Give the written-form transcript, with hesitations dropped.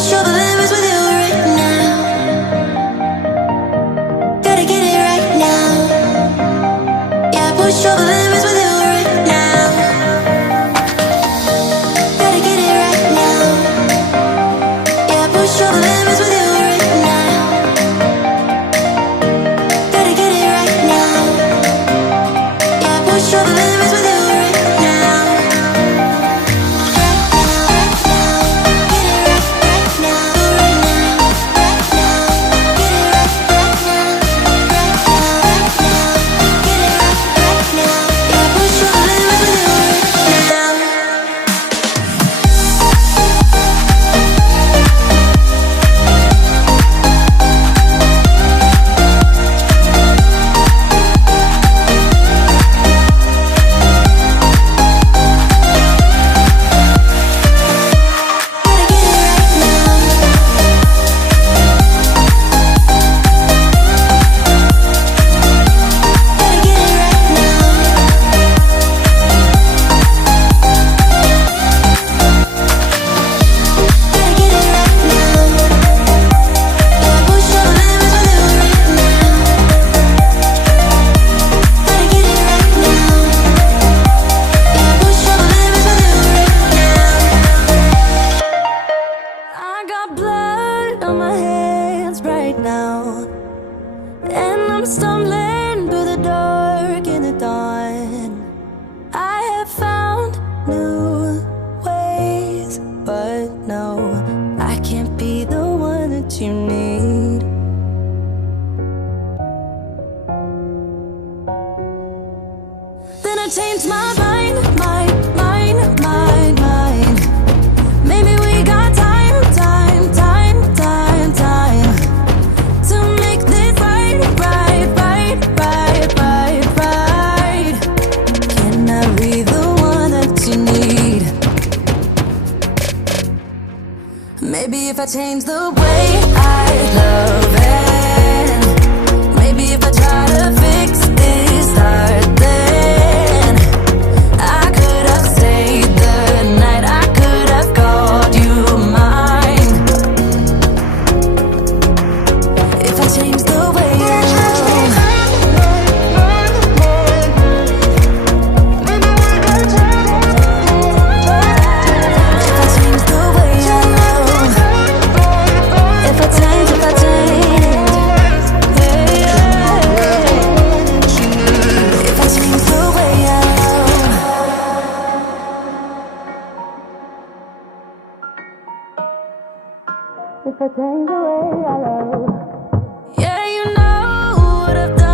push all the limits with you right now. Gotta get it right now. Yeah, push all the limits with you right now. Gotta get it right now. Yeah, push all the limits with you right now. Gotta get it right now. Yeah, push all the limits with you right now. Change my mind, mind, mind, mind, mind. Maybe we got time, time, time, time, time to make this right, right, right, right, right, right. Can I be the one that you need? Maybe if I change the way I love it, maybe if I try to fix this heart, then if I change the way I love. Yeah, you know what I've done.